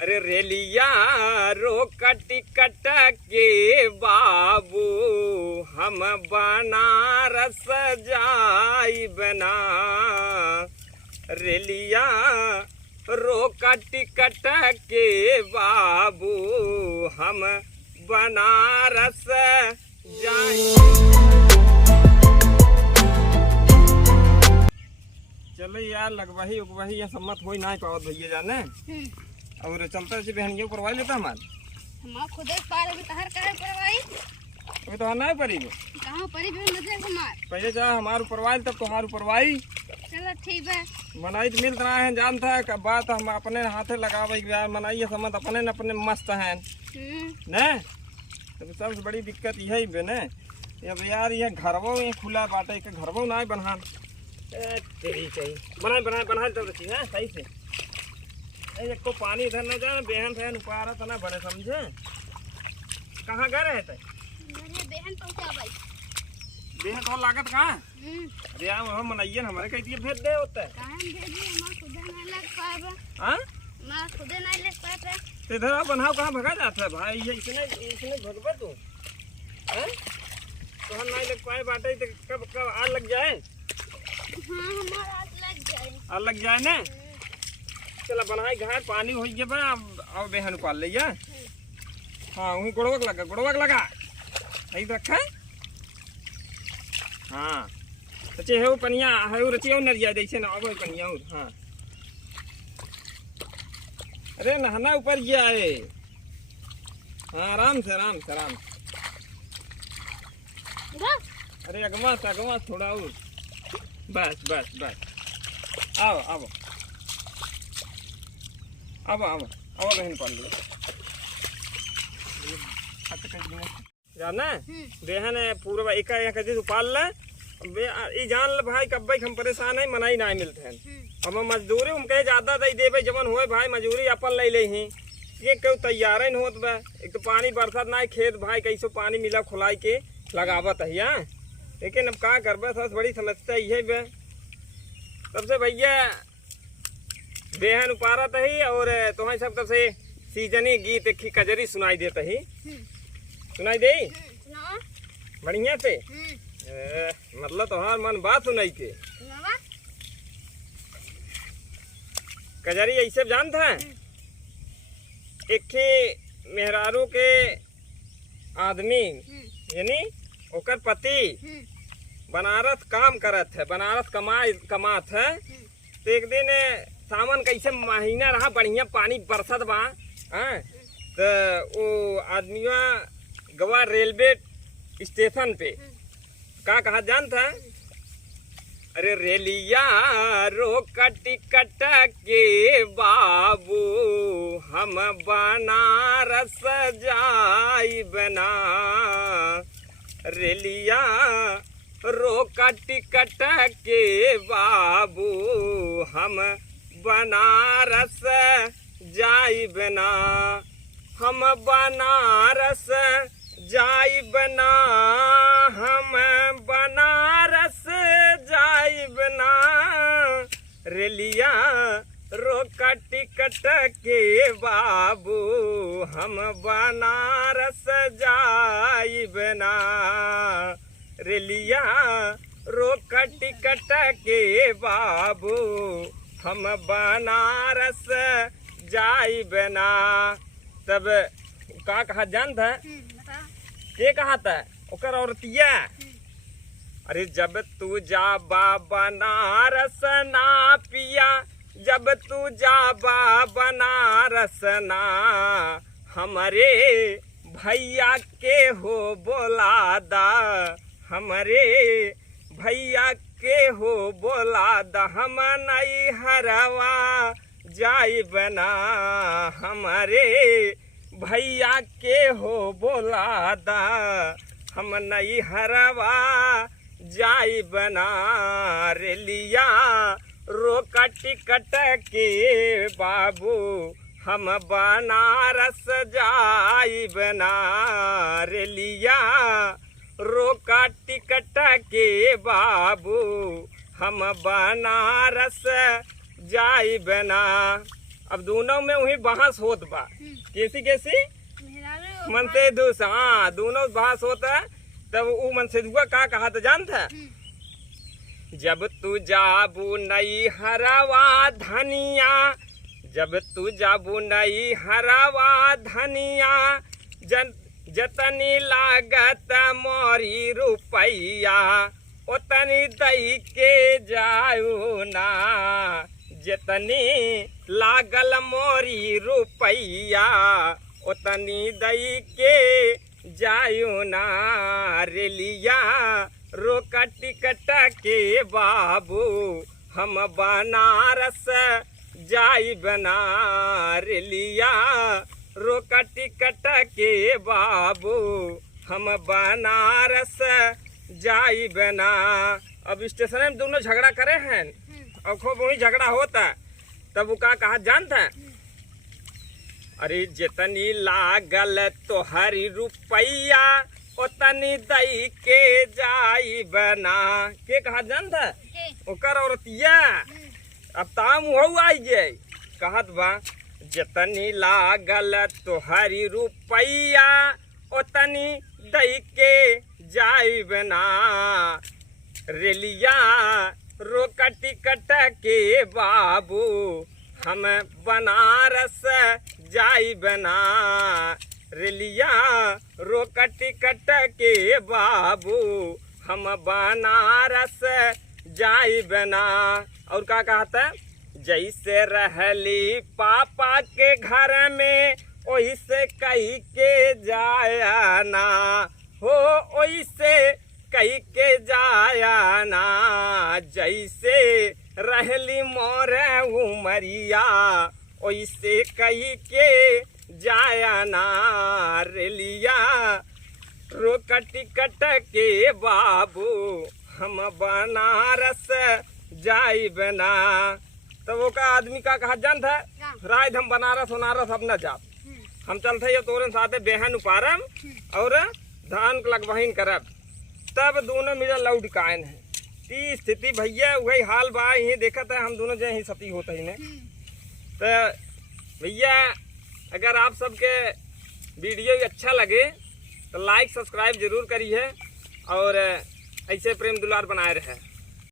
अरे रेलिया रोक टिकट के बाबू हम बनारस जाई बना। रेलिया रोक टिकट के बाबू हम बनारस जाई। चलो यार लगवाही उगवाही या सम्मत हो ना पावत भैया जाने और चलता से बहनियों परवाई लेता हम खुद पार अभी तहर करे परवाई अभी तो ना परी कहां परी भी मतलब हमार पहले जा हमार परवाई तब तुम्हारू परवाई। चलो ठीक है मनाई तो मिलता है जानता है कब बात हम अपने हाथे लगावे यार मनाई समझ अपने न अपने मस्त हैं ने तो सबसे बड़ी दिक्कत यही बे ने अब यार ये घरवो ये खुला बाटे के घरवो ना बना तेरी चाहिए बनाए बनाए बनाए तब रखी है सही से एक को पानी इधर न जाए बेहन फहन उपारा तो ना बड़े समझे। कहाँ गए रहे थे बेहन पहुंचा भाई बेहन तो लागत कहाँ दिया हम मनाइए हमारे कहीं दिए भेज दे होता है कहाँ भेजिए हम खुद नहीं लग पाए हां मैं खुद नहीं लग पाए तो इधर बनाओ कहाँ भगा जाता है भाई ये इसने भगवा तू हैं तो हम नहीं लग पाए बाटे तो कब कब आग लग जाए। हाँ हमारा आग लग जाए आग लग जाए ना चला बनाई घर पानी हो गया बा अब बेहन उपाल लिया। हाँ वही गुड़वक लगा सही रखा है। हाँ रचे है पनिया है रचे नरिया जैसे ना अब पनिया हाँ अरे नहाना ऊपर गया है। हाँ आराम से आराम से आराम से अरे अगवा थोड़ा और बस बस बस आओ आओ अब बहन पाल लिया जाना बेहन पूरा एक कदी पाल ले जान ले भाई कब हम परेशान है मनाई ना मिलते हैं हम मजदूरी हम कहे ज्यादा दे देवे जवन होए भाई मजदूरी अपन ले ले ही ये क्यों तैयार नहीं होत बा। एक तो पानी बरसात ना खेत भाई कैसो पानी मिला खुलाई के लगावत है लेकिन अब क्या करबा सबसे बड़ी समस्या यही बे। सबसे भैया बेहन उपारत ही और तुम्हें सब तब से सीजनी गीत की कजरी सुनाई देता ही सुनाई दे बढ़िया से मतलब तुम्हार मन बात सुनाई के कजरी ऐसे जानता है एक मेहरारू के आदमी यानी ओकर पति बनारस काम करत है बनारस कमात है तो एक दिन सावन कैसे महीना रहा बढ़िया पानी बरसत बा तो वो आदमिया गवा रेलवे स्टेशन पे का कहा जानता है अरे रेलिया रोक टिकट के बाबू हम बनारस जाई बना। रेलिया रोक टिकट के बाबू हम बनारस जाई बना। हम बनारस जाई बना हम बनारस जाई बना। रेलिया रोक टिकट के बाबू हम बनारस जाई बना। रेलिया रोक टिकट के बाबू हम बनारस जाई बना। तब का कहा जानता है के कहा था ओकर औरतिया अरे जब तू जाबा बनारस ना पिया जब तू जाबा बनारस ना हमारे भैया के हो बोला दा। हमारे भैया के हो बोला दा हम नहीं हरवा जाई बना। हमारे भैया के हो बोला दा हम नहीं हरवा जाई बना। रेलिया रोक टिकट के बाबू हम बनारस जाई बना। रेलिया रोक टिकट के बाबू हम बनारस जाई बना। अब दोनों में वही बहस होत बा। कैसी कैसी मेहरारू मन से दूस, हाँ दोनों बहस होता। तब वो मन से दुआ का कहा तो जानता, जब तू जाबू नई हरवा धनिया, जब तू जाबू नई हरवा धनिया, जतनी लागत मोरी रुपैया, उतनी दई के जाऊ ना, जितनी लागल मोरी रुपैया, उतनी दई के जायू ना, रेलिया रोका टिकट के बाबू, हम बनारस जाई बना, रेलिया रोका टिकट के बाबू, हम बनारस जाई बना। अब स्टेशन में दोनों झगड़ा करे हैं और खूब वही झगड़ा होता। तब वो का कहा जानता, अरे जितनी लागल तोहरी रुपैया, उतनी दई के जाई बना। के कहा जानता, ओकर औरतिया। अब ताम हो आई गए, कहत बा जितनी लागल तोहरी रुपैया, उतनी दई के जाई बना, रेलिया रोका टिकट के बाबू, हम बनारस जाई बना, रेलिया रोका टिकट के बाबू, हम बनारस जाई बना। और का कहता, जैसे रहली पापा के घर में, वही से कही के जाया ना हो, वही से कही के जाया ना, जैसे रहली मोरे उमरिया, वही से कही के जाया ना, रेलिया रोका टिकट के बाबू, हम बनारस जाई बना। तो वो का आदमी का कहा जानता, राज हम बनारस वनारस अब न जा, हम चलते तोरे साथे बेहन उपारम और धान लगवाहीन करब। तब दोनों मिला लौट कायन है। ती स्थिति भैया वही हाल बा, यही देखा था हम दोनों जो ही सती होता ही ने। तो भैया अगर आप सबके वीडियो अच्छा लगे तो लाइक सब्सक्राइब जरूर करिए और ऐसे प्रेम दुलार बनाए रहे।